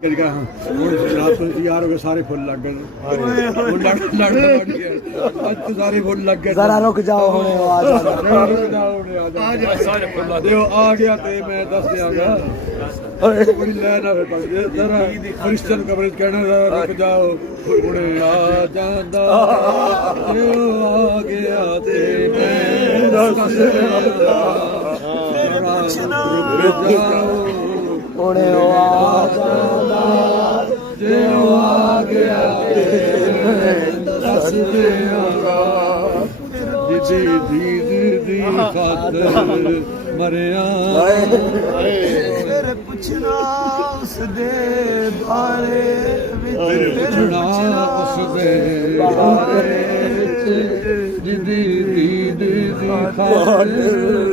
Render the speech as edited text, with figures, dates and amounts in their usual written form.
यार सारे फुल लग गए सारे फुल लग गए जरा रुक जाओ हुणे आ गया ते मैं दस दियांगा बड़ी लैन आ फिर जरा क्रिश्चियन कवरेज कहना जरा रुक जाओ हुणे आ जांदा आ गया ते मैं दस दियांगा रुक जाओ हुणे आ जांदा जे आ गया ते मैं दस दियांगा दी खातर मरिया फिर पुछना उस दे बारे पुछना उस दे बारे दी खातर